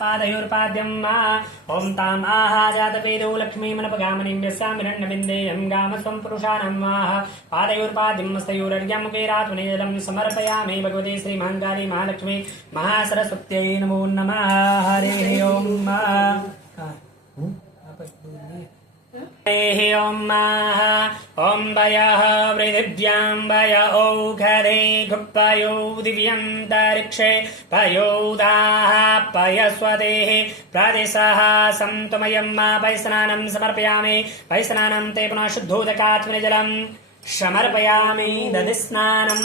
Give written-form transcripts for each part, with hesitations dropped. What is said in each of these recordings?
पादयोर्पाद्यं ॐ ताम् आहाजातवेदो लक्ष्मीमनपगामनिं यस्यामिरण्यविन्देयं गामस्वं पुरुषाणां पादयोर्पाद्यं हस्तयोरर्घ्यं मुखेरात्मनेजलं समर्पयामि भगवते श्रीमहाकाली महालक्ष्मी महासरस्वत्यै नमो नमः। हरिः ओम्। ॐ वयः पृथिव्यां वय औषधे गुप्पयो दिव्यन्तरिक्षे पयोदाः पयस्वतेः प्रदिशः सन्तुमयं वैस्नानं समर्पयामि। वैस्नानं ते पुनः शुद्धोदकात्मजलं समर्पयामि। दधिस्नानं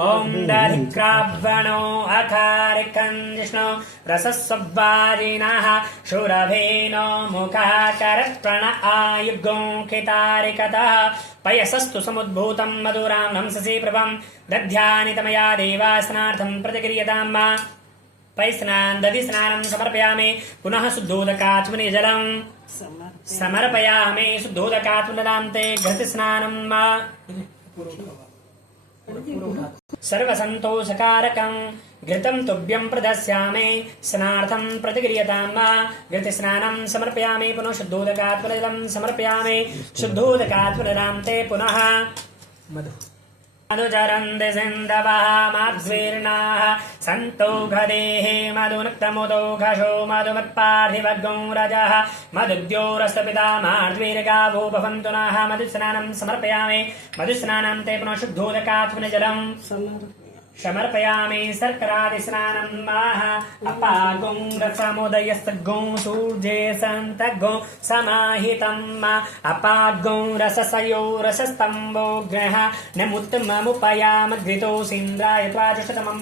ॐ दधिक्रावणो अकारिकं जिष्णु रसस्ववाजिनः शूरभेनो मुखः करप्रण आयुगो खितारिकतः पयसस्तु समुद्भूतं मधुरां नंससि प्रभं दध्यानि तमया देवासनार्थं प्रतिक्रियतां दधिस्नानं समर्पयामि। पुनः शुद्धोदकात्मनिजलं समर्पयामि। शुद्धोदकात्मनदान्ते घृतस्नानं सर्वसन्तोषकारकं घृतं तुभ्यं प्रदास्यामि। स्नार्थं प्रतिक्रियतां घृतस्नानं समर्पयामि। पुनः शुद्धोदकात्मजलं समर्पयामि। शुद्धोदकात्मजलान्ते पुनः मधुचरन्ति सिन्धवः माध्वीर्णाः सन्तोषधेः मधुनक्तमुदोघशो मधुमत्पार्थिवगो रजः मधुद्योरसपिता माध्वीर्गावो भवन्तु नः। मधुस्नानं समर्पयामि। मधुस्नानं ते पुनः शुद्धोदकात्मजलं समर्पयामि। शर्करादिस्नानं अपागुं रसमुदयस्तगो सूर्ये सन्तगो समाहितं अपागो रससयो रसस्तम्भो ग्रह नमुत्तममुपयाम घृतोऽसीन्द्राय त्वाजुषतमं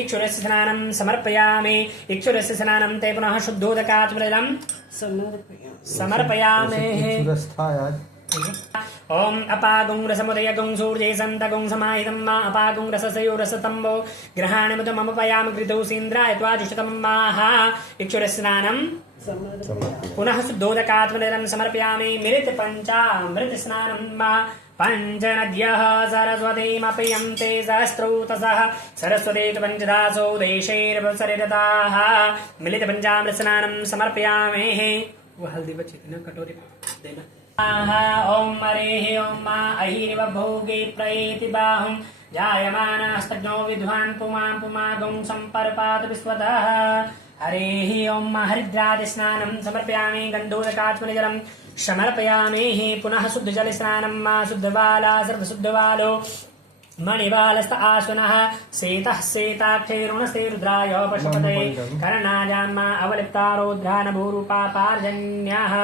इक्षुरस्य स्नानं समर्पयामि। इक्षुरस्य स्नानं ते पुनः शुद्धोदकात्मजलं समर्पयामि। ॐ अपागुं रसमुदयगुं सूर्ये सन्तगुं समाहितं अपागुं रससयो रसतम्बो ग्रहाणमुदममुपयाम घृतोऽसीन्द्राय त्वाजुषतमं इक्षुरस्य स्नानं पुनः शुद्धोदकात्मजलं समर्पयामि। मिलितपञ्चामृतस्नानं पञ्चनद्यः सरस्वतीमपयन्ते सहस्रौतसः सरस्वती तु पञ्चदासो देशैरवसरिरताः मिलितपञ्चामृतस्नानं समर्पयामि। वो हल्दी बची थी ना कटोरी देना। ॐ हरिः ॐ अहिरिव भोगे प्रयेति बाहुं जायमानास्तग्नो विद्वान् पुमां पुमागुं सम्पर्पात विश्वतः। हरिः ॐ हरिद्रादिस्नानं समर्पयामि। गन्धोदकात्मजलं समर्पयामि। पुनः शुद्धजलस्नानं शुद्धबाला सर्वशुद्धबालो मणिबालस्त आसुनः सेतः सेताक्षैरुणस्ते रुद्राय पशुपते कर्णाजान्मा अवलिप्तारोद्घानभूरूपा पार्जन्यः।